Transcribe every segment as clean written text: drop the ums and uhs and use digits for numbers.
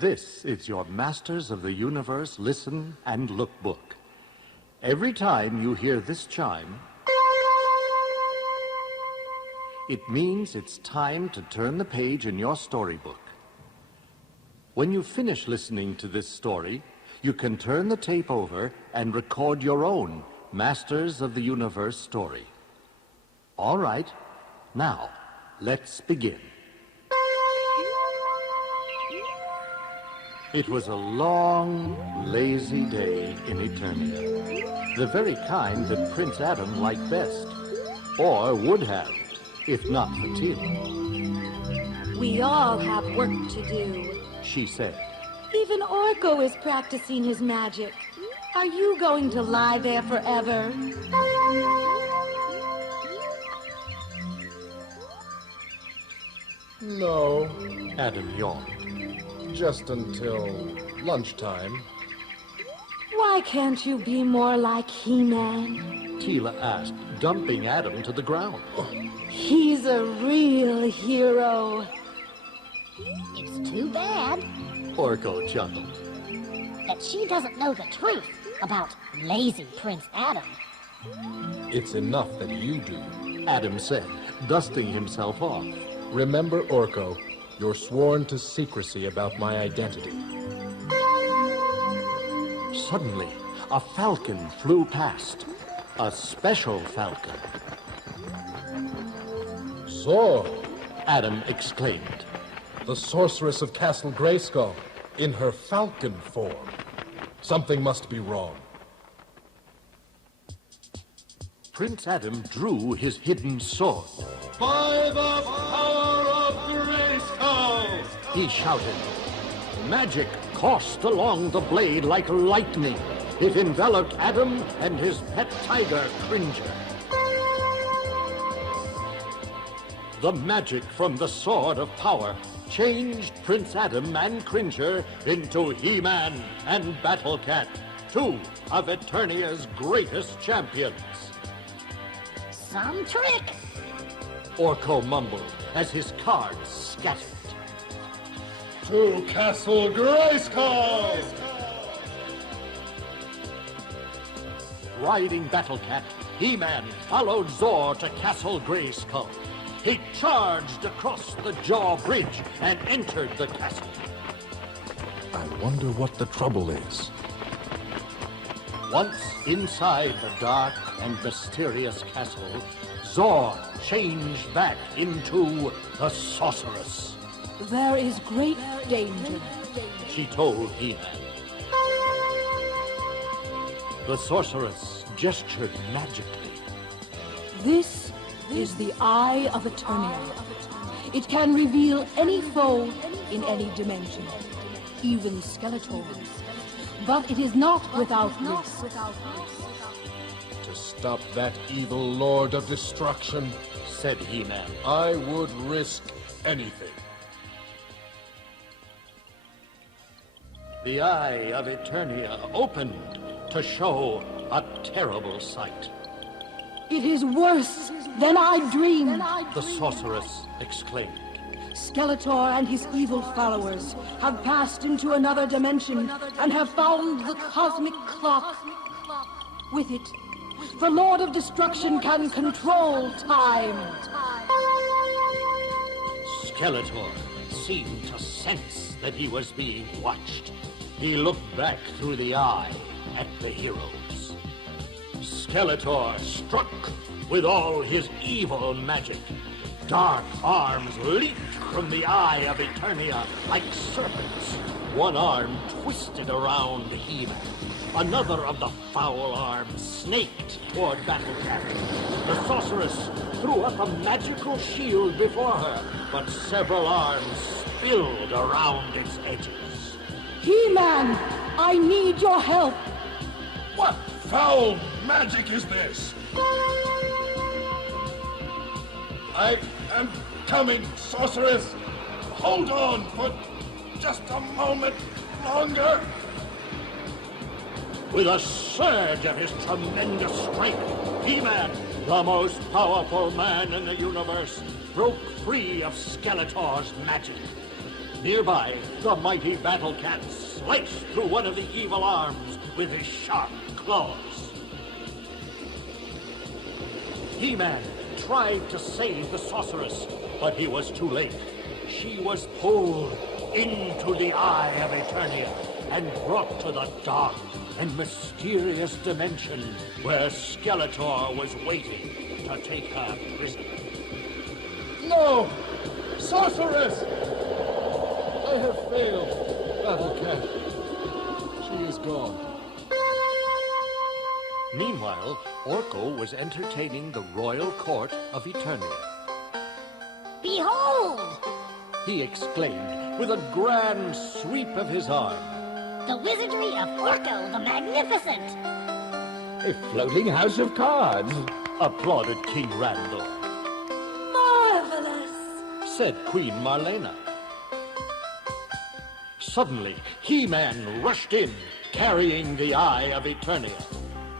This is your Masters of the Universe Listen and Look book. Every time you hear this chime, it means it's time to turn the page in your storybook. When you finish listening to this story, you can turn the tape over and record your own Masters of the Universe story. All right, now, let's begin. It was a long, lazy day in Eternia. The very kind that Prince Adam liked best, or would have, if not for Teela. We all have work to do, She said. Even Orko is practicing his magic. Are you going to lie there forever? No, Adam yawned. just until lunchtime. Why can't you be more like He-Man? Teela asked, dumping Adam to the ground. He's a real hero. It's too bad Orko chuckled. that she doesn't know the truth about lazy Prince Adam. It's enough that you do. Adam said, dusting himself off. Remember, Orko, you're sworn to secrecy about my identity. Suddenly, a falcon flew past. A special falcon. Zor, Adam exclaimed. the sorceress of Castle Grayskull, in her falcon form. Something must be wrong. Prince Adam drew his hidden sword. By the power of Grayskull! He shouted. Magic coursed along the blade like lightning. It enveloped Adam and his pet tiger, Cringer. The magic from the Sword of Power changed Prince Adam and Cringer into He-Man and Battle Cat, two of Eternia's greatest champions. Some trick. Orko mumbled as his cards scattered. To Castle Grayskull! Riding Battle Cat, He-Man followed Zor to Castle Grayskull. He charged across the Jaw Bridge and entered the castle. I wonder what the trouble is. Once inside the dark and mysterious castle, Zor changed back into the sorceress. There is great danger. She told He-Man. The sorceress gestured magically. This is the Eye of Eternia. It can reveal any foe in any dimension, even Skeletors. But it is not without risk. To stop that evil Lord of Destruction, Said He-Man. I would risk anything. The Eye of Eternia opened to show a terrible sight. It is worse than I dreamed. The sorceress exclaimed. Skeletor and his evil followers have passed into another dimension and have found the cosmic clock. With it, the Lord of Destruction can control time. Skeletor seemed to sense that he was being watched. He looked back through the eye at the heroes. Skeletor struck with all his evil magic. Dark arms leaped from the Eye of Eternia like serpents. One arm twisted around He-Man. Another of the foul arms snaked toward Battle Cat. The sorceress threw up a magical shield before her, but several arms spilled around its edges. He-Man, I need your help. What foul magic is this? I am coming, sorceress. Hold on for just a moment longer. With a surge of his tremendous strength, He-Man, the most powerful man in the universe, broke free of Skeletor's magic. Nearby, the mighty Battle Cat sliced through one of the evil arms with his sharp claws. He-Man tried to save the sorceress, but he was too late. She was pulled into the Eye of Eternia and brought to the dark and mysterious dimension where Skeletor was waiting to take her prisoner. No! Sorceress! I have failed, Battle Cat. She is gone. Meanwhile, Orko was entertaining the royal court of Eternia. Behold! He exclaimed with a grand sweep of his arm. The wizardry of Orko the Magnificent! A floating house of cards. Applauded King Randor. Marvelous! Said Queen Marlena. Suddenly, He-Man rushed in, carrying the Eye of Eternia.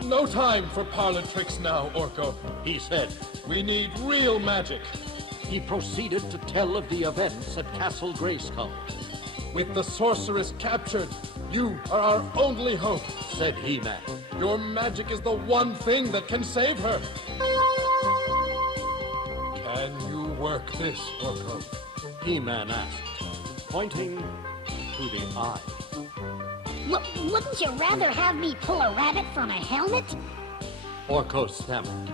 No time for parlor tricks now, Orko. He said. We need real magic. He proceeded to tell of the events at Castle Grayskull. With the sorceress captured, you are our only hope, Said He-Man. Your magic is the one thing that can save her. Can you work this, Orko? He-Man asked, pointing to the eye. Wouldn't you rather have me pull a rabbit from a helmet? Orko stammered.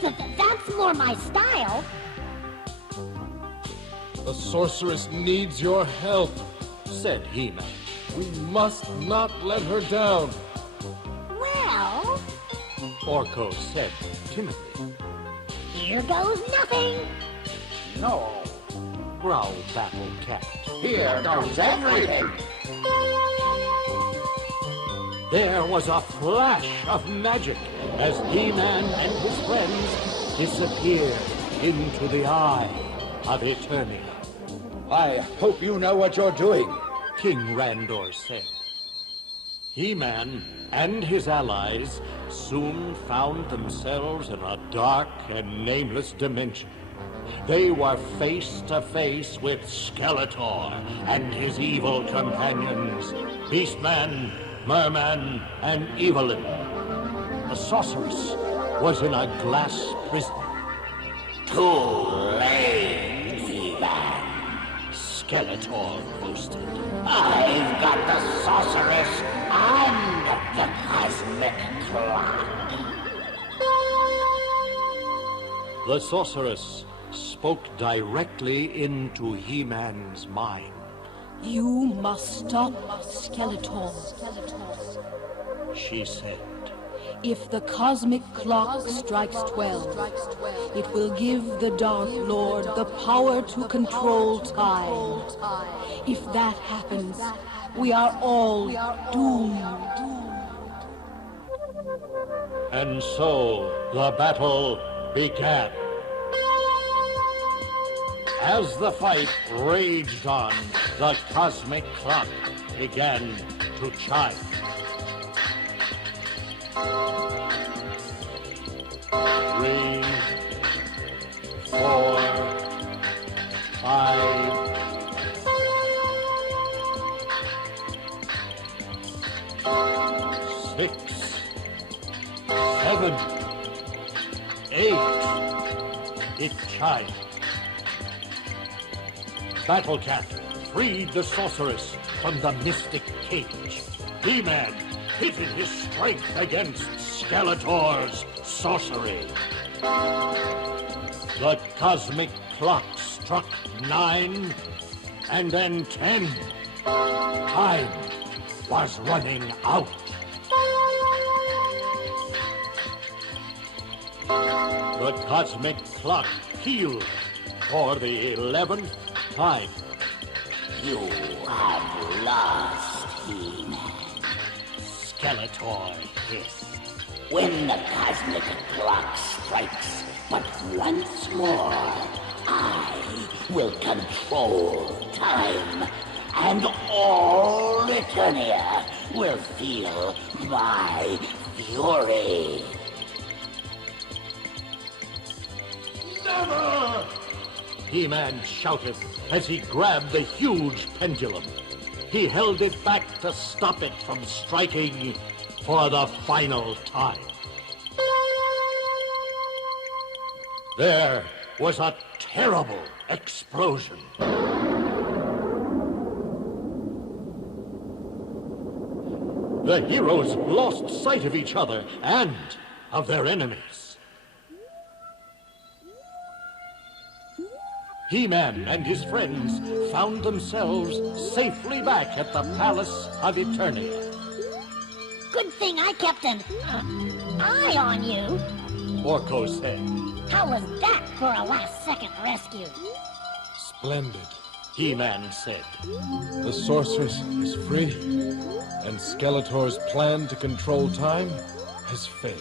That's more my style. The sorceress needs your help. Said He-Man. We must not let her down. Well, Orko said timidly. here goes nothing. No. Growled Battle Cat. Here goes everything. There was a flash of magic as He-Man and his friends disappeared into the Eye of Eternia. I hope you know what you're doing. King Randor said. He-Man and his allies soon found themselves in a dark and nameless dimension. They were face to face with Skeletor and his evil companions, Beastman, Merman, and Evelyn. The sorceress was in a glass prison. Too late, He-Man. Skeletor boasted. I've got the sorceress and the cosmic clock. The sorceress spoke directly into He-Man's mind. You must stop Skeletor. She said. If the cosmic clock strikes 12, it will give the Dark Lord the power to control time. If that happens, we are all doomed. And so the battle began. As the fight raged on, the cosmic clock began to chime. 3, 4, 5, 6, 7, 8. It chimed. Battle Cat freed the sorceress from the mystic cage. He-Man pitted his strength against Skeletor's sorcery. The cosmic clock struck 9 and then 10. Time was running out. The cosmic clock pealed for the 11th time. You have lost, He-Man. Skeletor hissed. When the cosmic clock strikes but once more, I will control time, and all Eternia will feel my fury. Never! He-Man shouted as he grabbed the huge pendulum. He held it back to stop it from striking for the final time. There was a terrible explosion. The heroes lost sight of each other and of their enemies. He-Man and his friends found themselves safely back at the Palace of Eternia. Good thing I kept an eye on you. Orko said. How was that for a last-second rescue? Splendid. He-Man said. The sorceress is free, and Skeletor's plan to control time has failed.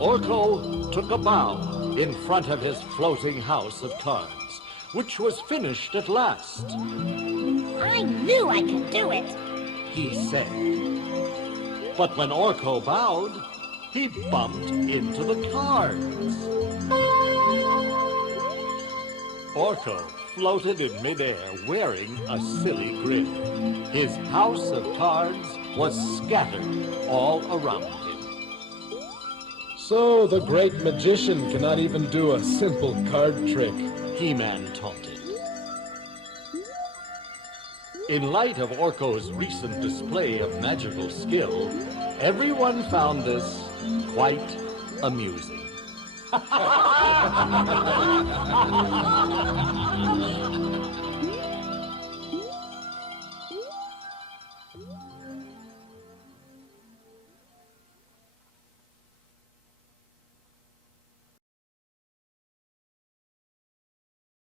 Orko took a bow in front of his floating house of cards, which was finished at last. I knew I could do it. He said. But when Orko bowed, he bumped into the cards. Orko floated in midair wearing a silly grin. His house of cards was scattered all around him. So the great magician cannot even do a simple card trick. He-Man taunted. In light of Orko's recent display of magical skill, everyone found this quite amusing.